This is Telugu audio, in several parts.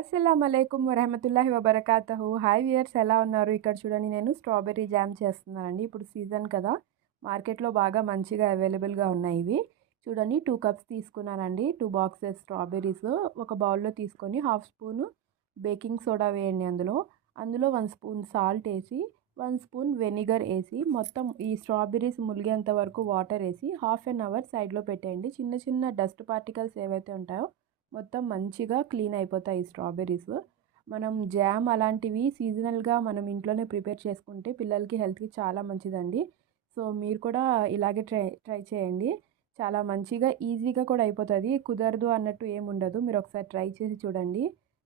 అస్సలాముఅలైకుం వరహమతుల్లాహి వబరకాతుహు. హాయ్ వ్యూయర్స్, ఎలా ఉన్నారు? ఇక్కడ చూడండి, నేను స్ట్రాబెర్రీ జామ్ చేస్తున్నానండి. ఇప్పుడు సీజన్ కదా, మార్కెట్లో బాగా మంచిగా అవైలబుల్గా ఉన్నాయి ఇవి. చూడండి, 2 కప్స్ తీసుకున్నానండి. 2 బాక్సెస్ స్ట్రాబెర్రీస్ ఒక బౌల్లో తీసుకొని హాఫ్ స్పూన్ బేకింగ్ సోడా వేయండి. అందులో 1 స్పూన్ సాల్ట్ వేసి 1 స్పూన్ వెనిగర్ వేసి మొత్తం ఈ స్ట్రాబెర్రీస్ ములిగేంత వరకు వాటర్ వేసి హాఫ్ అన్ అవర్ సైడ్లో పెట్టేయండి. చిన్న చిన్న డస్ట్ పార్టికల్స్ ఏవైతే ఉంటాయో మొత్తం మంచిగా క్లీన్ అయిపోతాయి స్ట్రాబెర్రీస్. మనం జామ్ అలాంటివి సీజనల్గా మనం ఇంట్లోనే ప్రిపేర్ చేసుకుంటే పిల్లలకి హెల్త్కి చాలా మంచిదండి. సో మీరు కూడా ఇలాగే ట్రై చేయండి. చాలా మంచిగా ఈజీగా కూడా అయిపోతుంది. కుదరదు అన్నట్టు ఏముండదు. మీరు ఒకసారి ట్రై చేసి చూడండి.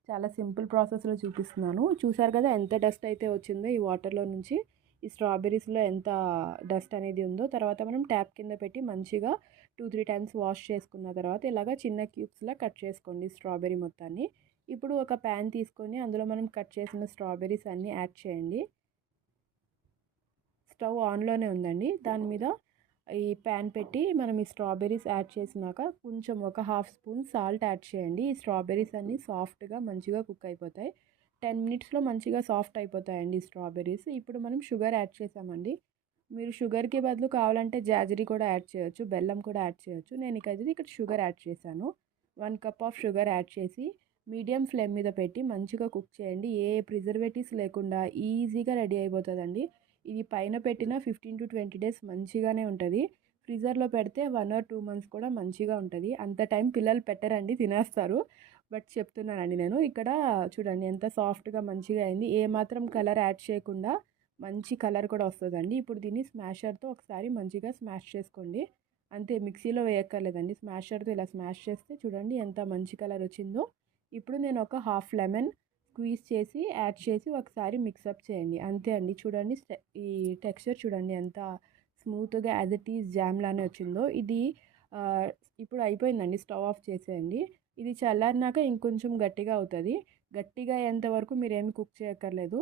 చాలా సింపుల్ ప్రాసెస్లో చూపిస్తున్నాను. చూసారు కదా ఎంత డస్ట్ అయితే వచ్చిందో ఈ వాటర్లో నుంచి. ఈ స్ట్రాబెర్రీస్లో ఎంత డస్ట్ అనేది ఉందో. తర్వాత మనం ట్యాప్ కింద పెట్టి మంచిగా 2-3 టైమ్స్ వాష్ చేసుకున్న తర్వాత ఇలాగ చిన్న క్యూబ్స్లా కట్ చేసుకోండి స్ట్రాబెర్రీ మొత్తాన్ని. ఇప్పుడు ఒక ప్యాన్ తీసుకొని అందులో మనం కట్ చేసిన స్ట్రాబెర్రీస్ అన్నీ యాడ్ చేయండి. స్టవ్ ఆన్లోనే ఉందండి. దాని మీద ఈ ప్యాన్ పెట్టి మనం ఈ స్ట్రాబెర్రీస్ యాడ్ చేసినాక కొంచెం ఒక హాఫ్ స్పూన్ సాల్ట్ యాడ్ చేయండి. ఈ స్ట్రాబెర్రీస్ అన్నీ సాఫ్ట్గా మంచిగా కుక్ అయిపోతాయి. 10 మినిట్స్లో మంచిగా సాఫ్ట్ అయిపోతాయండి స్ట్రాబెర్రీస్. ఇప్పుడు మనం షుగర్ యాడ్ చేసామండి. మీరు షుగర్కి బదులు కావాలంటే జాజరీ కూడా యాడ్ చేయొచ్చు, బెల్లం కూడా యాడ్ చేయొచ్చు. నేను ఇక్కడ షుగర్ యాడ్ చేశాను. 1 కప్ ఆఫ్ షుగర్ యాడ్ చేసి మీడియం ఫ్లేమ్ మీద పెట్టి మంచిగా కుక్ చేయండి. ఏ ప్రిజర్వేటివ్స్ లేకుండా ఈజీగా రెడీ అయిపోతుందండి. ఇది పైన పెట్టిన 15-20 డేస్ మంచిగానే ఉంటుంది. ఫ్రీజర్లో పెడితే 1 or 2 మంత్స్ కూడా మంచిగా ఉంటుంది. అంత టైం పిల్లలు పెట్టరండి, తినేస్తారు. బట్ చెప్తున్నానండి నేను. ఇక్కడ చూడండి ఎంత సాఫ్ట్గా మంచిగా అయింది. ఏ మాత్రం కలర్ యాడ్ చేయకుండా మంచి కలర్ కూడా వస్తుందండి. ఇప్పుడు దీన్ని స్మాషర్తో ఒకసారి మంచిగా స్మాష్ చేసుకోండి. అంతే, మిక్సీలో వేయక్కర్లేదండి. స్మాషర్తో ఇలా స్మాష్ చేస్తే చూడండి ఎంత మంచి కలర్ వచ్చిందో. ఇప్పుడు నేను ఒక హాఫ్ లెమన్ స్క్వీజ్ చేసి యాడ్ చేసి ఒకసారి మిక్సప్ చేయండి. అంతే అండి. చూడండి ఈ టెక్స్చర్ చూడండి ఎంత స్మూత్గా యాజ్ ఇట్ ఈజ్ జామ్ లానే వచ్చిందో. ఇది ఇప్పుడు అయిపోయిందండి. స్టవ్ ఆఫ్ చేసేయండి. ఇది చల్లారినాక ఇంకొంచెం గట్టిగా అవుతుంది. గట్టిగా అయ్యేంత వరకు మీరేమి కుక్ చేయక్కర్లేదు.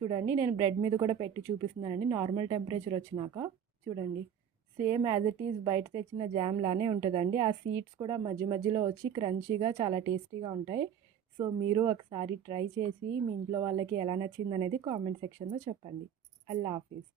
చూడండి, నేను బ్రెడ్ మీద కూడా పెట్టి చూపిస్తున్నానండి. నార్మల్ టెంపరేచర్ వచ్చినాక చూడండి సేమ్ యాజ్ ఇట్ ఈజ్ బయట తెచ్చిన జామ్ లానే ఉంటుందండి. ఆ సీడ్స్ కూడా మధ్య మధ్యలో వచ్చి క్రంచీగా చాలా టేస్టీగా ఉంటాయి. సో మీరు ఒకసారి ట్రై చేసి మీ ఇంట్లో వాళ్ళకి ఎలా నచ్చిందనేది కామెంట్ సెక్షన్లో చెప్పండి. అల్లా హాఫీజ్.